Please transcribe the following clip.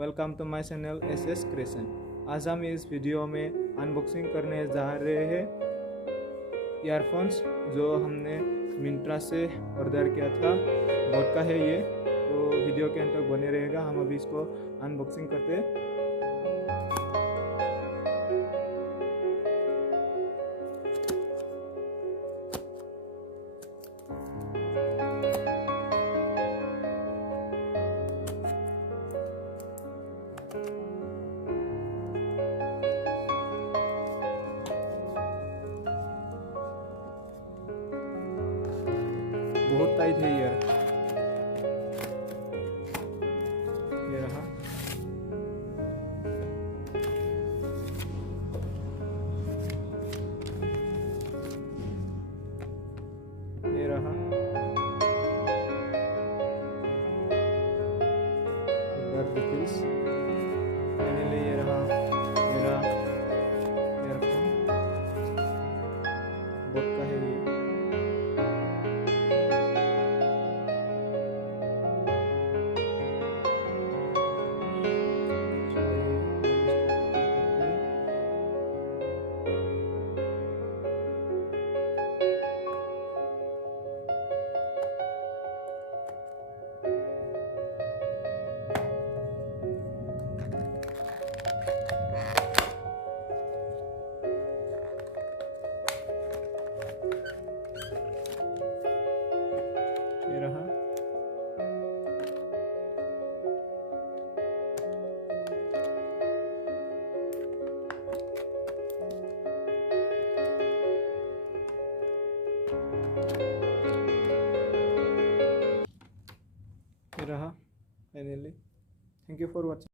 Welcome to my channel SS creation. आज हम इस वीडियो में अनबॉक्सिंग करने जा रहे हैं ईयरफोन्स जो हमने मिंत्रा से ऑर्डर किया था। बोट का है ये, तो वीडियो के अंत तक बने रहेगा। हम अभी इसको अनबॉक्सिंग करते हैं। बहुत टाइट है यार, ये रहा। ये रहा, फाइनली ये रहा मेरा ईयरफोन। बोट का है ये। ये रहा, ये रहा finally. Thank you for watching.